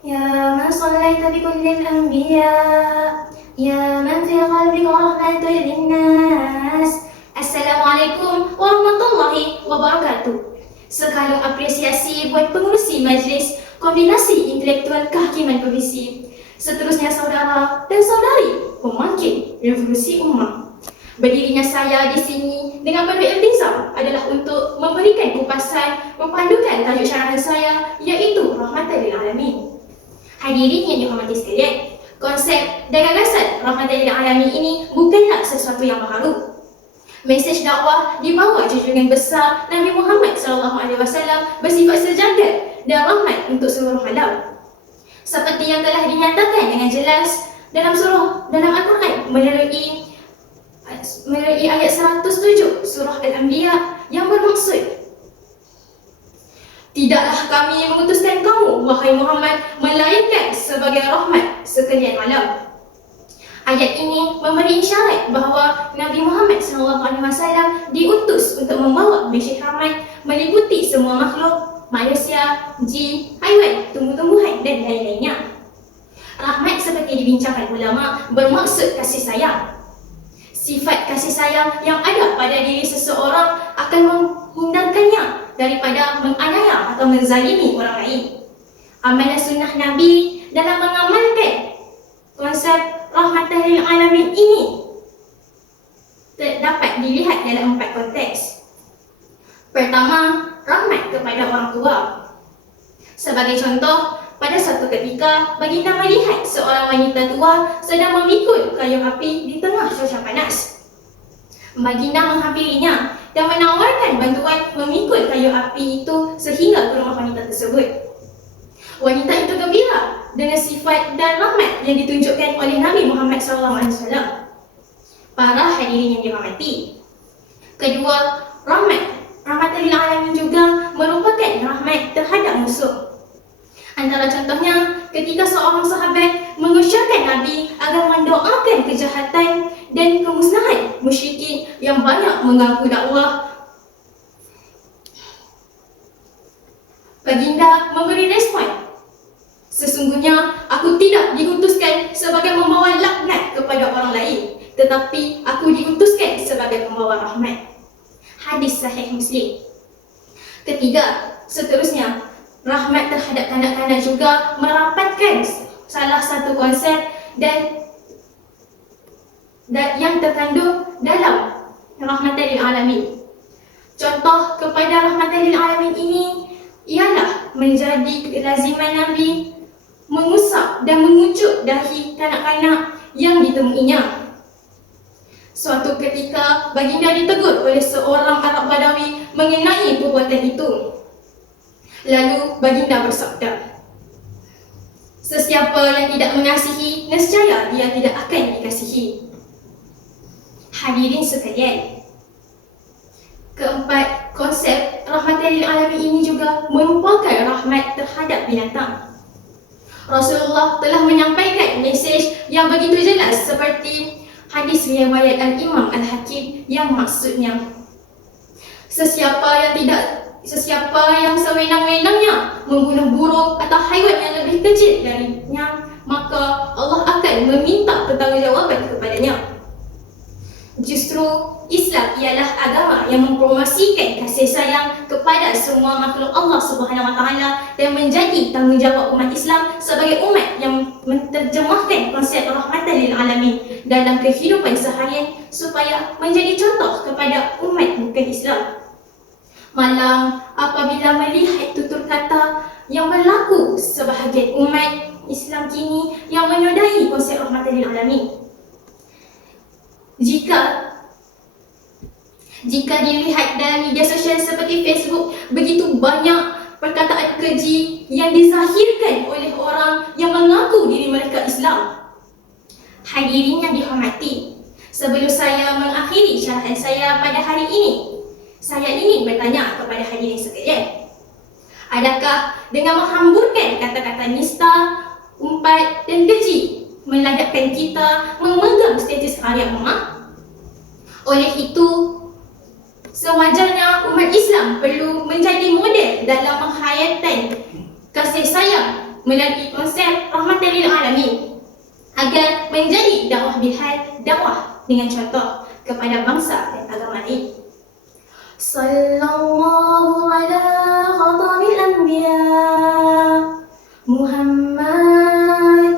يا من صليت بكل الأنبياء يا من في قلبك رحمة للناس. Assalamualaikum warahmatullahi wabarakatuh. Sekalung apresiasi buat pengurusi majlis kombinasi intelektual kehakiman provinsi. Seterusnya saudara dan saudari pemangkin revolusi ummah. Berdirinya saya di sini dengan penuh iltizam adalah untuk memberikan kupasan memandukan tajuk syarahan saya, iaitu Rahmatan lil Alamin. Hadirin yang dihormati sekalian, konsep dan gagasan Rahmatan lil Alamin ini bukanlah sesuatu yang baru. Mesej dakwah di bawah junjungan besar Nabi Muhammad SAW bersifat sejagat dan rahmat untuk seluruh alam. Seperti yang telah dinyatakan dengan jelas dalam Al-Quran melalui ayat 107 surah Al-Anbiya yang bermaksud, tidaklah kami mengutuskan kamu, wahai Muhammad, melainkan sebagai rahmat sekalian alam. Ayat ini memberi isyarat bahawa Nabi Muhammad SAW diutus untuk membawa mesej rahmat meliputi semua makhluk, manusia, jin, haiwan, tumbuh-tumbuhan dan lain-lainnya. Rahmat seperti dibincangkan ulama bermaksud kasih sayang. Sifat kasih sayang yang ada pada diri seseorang akan menghindarkannya daripada menganiaya atau menzalimi orang lain. Amalan sunnah Nabi dalam mengamalkan konsep Rahmatan lil Alamin ini dapat dilihat dalam 4 konteks. Pertama, rahmat kepada orang tua. Sebagai contoh, pada suatu ketika baginda melihat seorang wanita tua sedang memikul kayu api di tengah cuaca panas. Baginda menghampirinya dan menawarkan bantuan memikul kayu api itu sehingga ke rumah wanita tersebut. Wanita itu gembira dengan sifat dan rahmat yang ditunjukkan oleh Nabi Muhammad SAW. Para hadirin yang dirahmati, kedua, Rahmatan lil Alamin juga merupakan rahmat terhadap musuh. Antara contohnya, ketika seorang sahabat mengusyarkan Nabi agar mendoakan kejahatan dan kemusnahan musyrikin yang banyak mengganggu dakwah, baginda memberi respon, sesungguhnya aku tidak diutuskan sebagai membawa laknat kepada orang lain, tetapi aku diutuskan sebagai pembawa rahmat. Hadis Sahih Muslim. Ketiga, seterusnya, rahmat terhadap kanak-kanak juga merapatkan salah satu konsep dan yang terkandung dalam Rahmatan lil Alamin. Contoh kepada Rahmatan lil Alamin ini ialah menjadi kelaziman Nabi mengusap dan mengucuk dahi kanak-kanak yang ditemuinya. Suatu ketika baginda ditegur oleh seorang Arab Badawi mengenai perbuatan itu. Lalu baginda bersabda, sesiapa yang tidak mengasihi, nescaya dia tidak akan dikasihi. Hadirin sekalian, keempat, konsep Rahmatan lil Alamin ini juga merupakan rahmat terhadap binatang. Rasulullah telah menyampaikan mesej yang begitu jelas seperti hadis riwayat Al-Imam Al-Hakim yang maksudnya, Sesiapa yang sewenang-wenangnya membunuh burung atau haiwan yang lebih kecil darinya, maka Allah akan meminta pertanggungjawaban kepadanya. Justru Islam ialah agama yang mempromosikan kasih sayang kepada semua makhluk Allah Subhanahu Wa Taala dan menjadi tanggungjawab umat Islam sebagai umat yang menterjemahkan konsep Rahmatan lil Alamin dalam kehidupan seharian supaya menjadi contoh kepada umat bukan Islam. Malang apabila melihat tutur kata yang berlaku sebahagian umat Islam kini yang menyudahi konsep Rahmatan lil Alamin. Jika dilihat dalam media sosial seperti Facebook, begitu banyak perkataan keji yang dizahirkan oleh orang yang mengaku diri mereka Islam. Hadirin yang dihormati, sebelum saya mengakhiri syarahan saya pada hari ini, saya ingin bertanya kepada hadirin sekalian, adakah dengan menghamburkan kata-kata nista, umpat dan keji meladakkan kita memegang status karya ummah? Oleh itu, sewajarnya umat Islam perlu menjadi model dalam menghayatkan kasih sayang melalui konsep rahmatan lil alamin agar menjadi dakwah bihal, dakwah dengan contoh kepada bangsa dan agama lain. Sallallahu ala khatamil anbiya Muhammad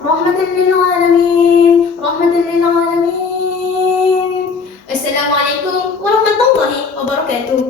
rahmatan lil alamin, rahmatan lil alamin. Assalamualaikum warahmatullahi wabarakatuh.